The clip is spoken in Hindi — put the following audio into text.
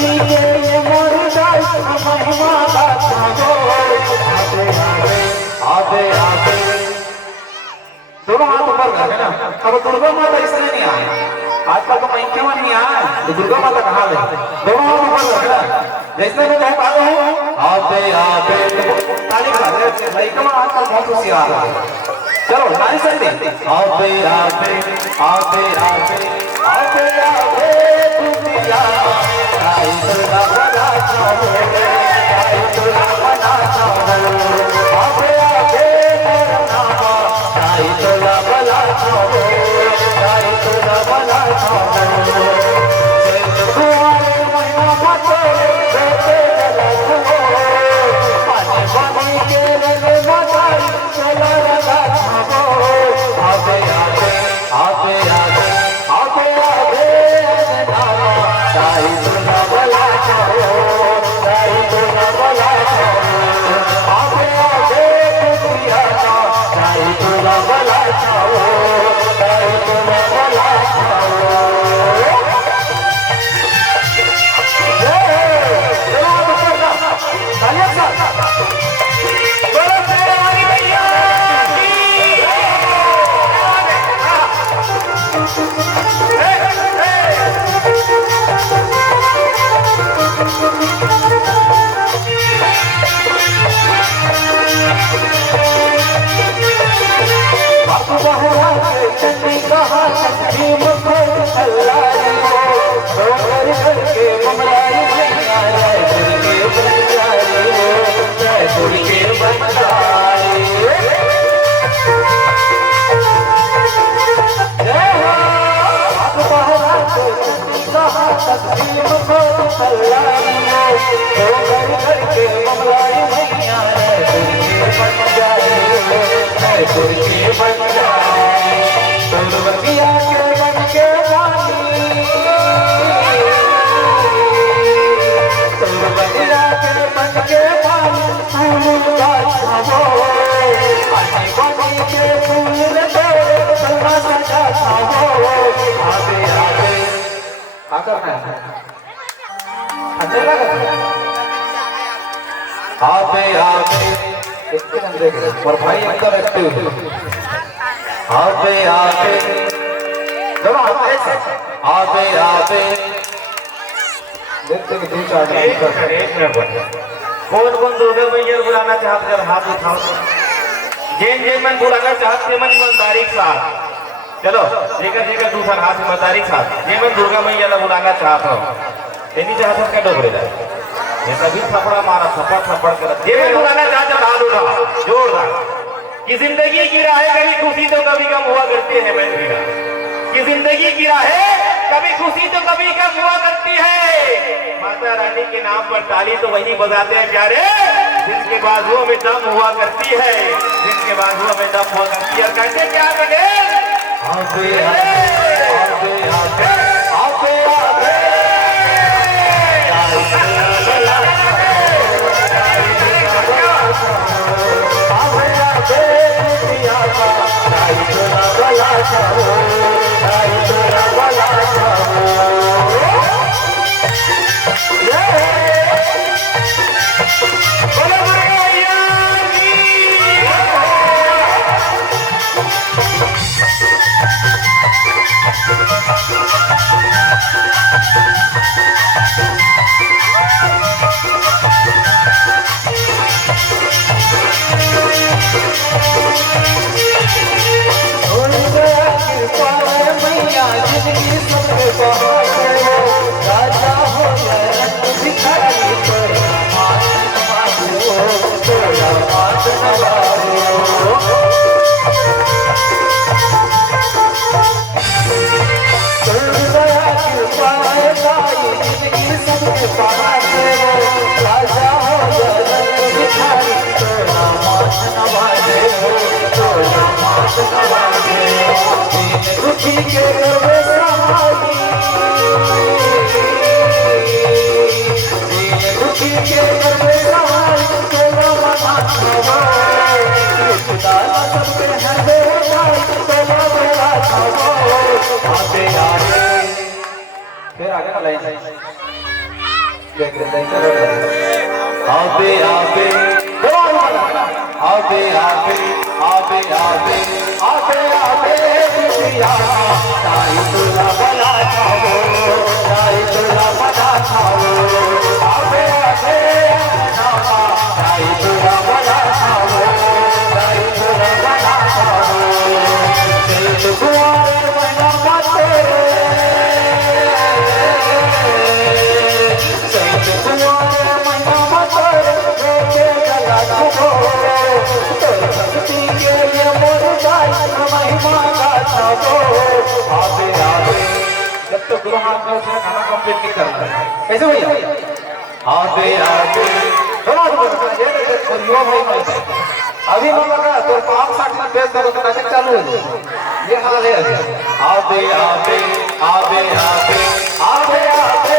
भक्ति के ये मोर जाय महिमा गाथा हो। आते आते आते दोनों हाथ ऊपर कर ना। अब दुर्गा माता इसलिए नहीं आए, आजकल तो महिमा नहीं आया, तो दुर्गा माता कहाँ गई? दोनों हाथ ऊपर कर ना, जैसे मैं बहुत आगे हूँ आते आते ताली बजा दे। महिमा आजकल बहुत होशियार है। चलो नारी संग आते आते आते आते आते आते दुनिया आई दुर्गा बना चाहो, आई दुर्गा बना चाहो। आते आते नामा आई दुर्गा बना चाहो, आई दुर्गा बना चाहो। तुम्हारे महिमा बतो देते जलत हो, पानी पानी के लगे मचाई चला लगा छावो। आते आते आते आते आते आते नामा आई दुर्गा बना चाहो, आई दुर्गा बना चाहो। आते आते दुनिया आई दुर्गा बना चाहो, आई दुर्गा बना चाहो। आते आते और भाई अंदर रखते हुए आते आते आते आते देखते कि 2-4 कौन कौन दुर्गा मैया बुलाना चाहते हैं? हाथ उठाओ। जिन जिन मन बुलाना चाहते मन ईमानदारी के साथ चलो जेकर जेकर दूसरा हाथ ईमानदारी के साथ जे मन दुर्गा मैया ला बुलाना चाहता हो तेनी चाहत क्या डोबरे जाए ये सभी थपड़ा मारा थप्पड़ थप्पड़ कर जे मन बुलाना चाहते हो हाथ उठाओ जोरदार। कि जिंदगी की राहें कभी खुशी तो कभी गम हुआ करती है मैं कि जिंदगी की राहें कभी खुशी तो कभी गम हुआ करती है। माता रानी के नाम पर ताली तो वही बजाते हैं प्यारे जिनके बाजुओं में दम हुआ करती है, जिनके बाजुओं में दम हुआ करती है। और कहते क्या बने आते आते आते आते आते फिर आगे ना लाइन आबे आबे आबे आबे आबे आबे आबे आबे दुनिया ताई तुला बला छावो ताई तुला बला छावो आबे आबे नामा ताई तुला बला छावो ताई तुला बला छावो चैत कुंवार मना माते चैत कुंवार मना माते रोते गला छुपो जब तक गुरु हाथ में उसने खाना कंप्लीट नहीं करता कैसे भैया आबे आबे युवा भाई अभी मन लगा तो 5-60 में बेच दो तो नाटक चालू है ये हाल है आबे आबे आबे आबे आबे आबे